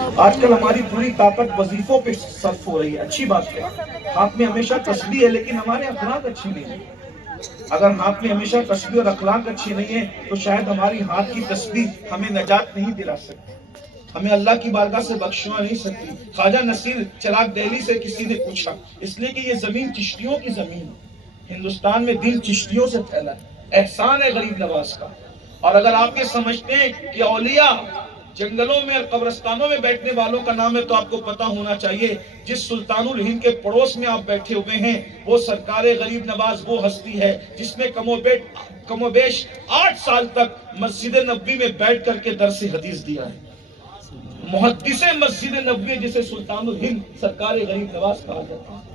آج کل ہماری پوری طاقت وظیفوں پہ صرف ہو رہی ہے، اچھی بات ہے، ہاتھ میں ہمیشہ تسبیح ہے، لیکن ہمارے اخلاق اچھی نہیں ہے۔ اگر ہاتھ میں ہمیشہ تسبیح اور اخلاق اچھی نہیں ہے تو شاید ہماری ہاتھ کی تسبیح ہمیں نجات نہیں دلا سکتی، ہمیں اللہ کی بارگاہ سے بخشوا نہیں سکتی۔ خواجہ نصیر چراغ دہلی سے کسی نے پوچھا، اس لیے کہ یہ زمین چشتیوں کی زمین ہے، ہندوستان میں دین چشتیوں سے پھیلا ہے، احسان ہے غریب نواز کا۔ اور اگر آپ یہ سمجھتے ہیں کہ اولیاء جنگلوں میں اور قبرستانوں میں بیٹھنے والوں کا نام ہے تو آپ کو پتا ہونا چاہیے جس سلطان الہند کے پڑوس میں آپ بیٹھے ہوئے ہیں وہ سرکار غریب نواز وہ ہستی ہے جس نے کم و بیش 8 سال تک مسجد نبوی میں بیٹھ کر کے درس حدیث دیا ہے۔ محدث مسجد نبوی جسے سلطان الہند سرکار غریب نواز کہا جاتا ہے۔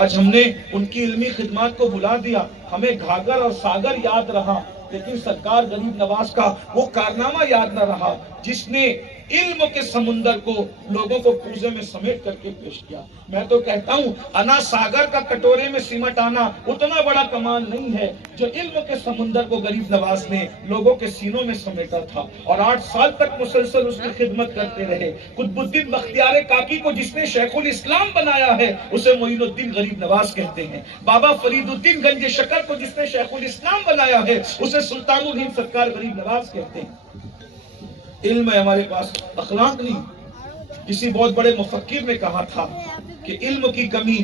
آج ہم نے ان کی علمی خدمات کو بھلا دیا، ہمیں گھاگر اور ساگر یاد رہا، لیکن سرکار غریب نواز کا وہ کارنامہ یاد نہ رہا جس نے علم کے سمندر کو لوگوں کو کوزے میں سمیٹ کر کے پیش کیا۔ میں تو کہتا ہوں انا ساگر کا کٹورے میں سمٹ آنا اتنا بڑا کمال نہیں ہے جو علم کے سمندر کو غریب نواز نے لوگوں کے سینوں میں سمیٹا تھا اور 8 سال تک مسلسل اس کی خدمت کرتے رہے۔ قطب الدین بختیار کاکی کو جس نے شیخ الاسلام بنایا ہے اسے معین الدین غریب نواز کہتے ہیں۔ بابا فرید الدین گنج شکر کو جس نے شیخ الاسلام بنایا ہے اسے سلطان الہند سرکار غریب نواز کہتے ہیں۔ علم ہے ہمارے پاس، اخلاق نہیں۔ کسی بہت بڑے مفکر نے کہا تھا کہ علم کی کمی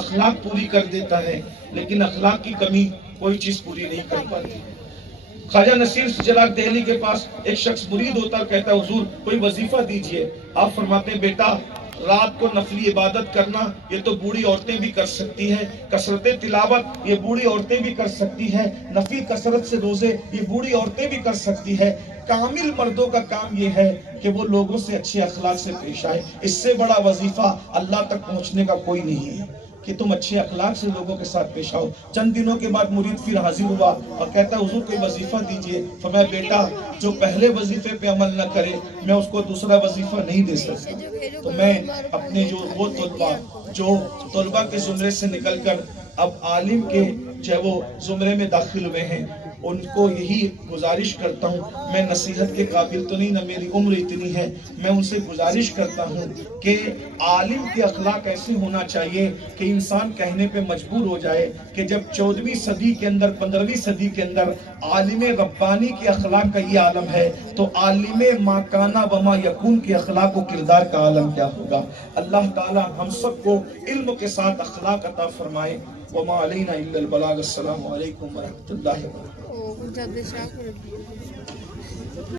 اخلاق پوری کر دیتا ہے لیکن اخلاق کی کمی کوئی چیز پوری نہیں کر پاتی۔ خواجہ نصیر چراغ دہلی کے پاس ایک شخص مرید ہوتا اور کہتا ہے حضور کوئی وظیفہ دیجئے۔ آپ فرماتے ہیں بیٹا رات کو نفلی عبادت کرنا یہ تو بوڑھی عورتیں بھی کر سکتی ہیں، کثرت تلاوت یہ بوڑھی عورتیں بھی کر سکتی ہیں، نفی کثرت سے روزے یہ بوڑھی عورتیں بھی کر سکتی ہیں، کامل مردوں کا کام یہ ہے کہ وہ لوگوں سے اچھے اخلاق سے پیش آئے۔ اس سے بڑا وظیفہ اللہ تک پہنچنے کا کوئی نہیں ہے کہ تم اچھے اخلاق سے لوگوں کے ساتھ پیش آؤ۔ چند دنوں کے بعد مرید پھر حاضر ہوا اور کہتا ہے حضور کوئی وظیفہ دیجئے۔ فرمایا بیٹا جو پہلے وظیفے پہ عمل نہ کرے میں اس کو دوسرا وظیفہ نہیں دے سکتا۔ تو میں اپنے وہ طلبہ کے زمرے سے نکل کر اب عالم کے وہ زمرے میں داخل ہوئے ہیں ان کو یہی گزارش کرتا ہوں، میں نصیحت کے قابل تو نہیں، نہ میری عمر اتنی ہے، میں ان سے گزارش کرتا ہوں کہ عالم کے اخلاق ایسے ہونا چاہیے کہ انسان کہنے پہ مجبور ہو جائے کہ جب 14ویں صدی کے اندر 15ویں صدی کے اندر عالم ربانی کے اخلاق کا یہ عالم ہے تو عالم ما کانا وما یکون کے اخلاق و کردار کا عالم کیا ہوگا۔ اللہ تعالی ہم سب کو علم کے ساتھ اخلاق عطا فرمائے۔ وما علینا الا البلاغ۔ السلام علیکم ورحمۃ اللہ وبرکاتہ۔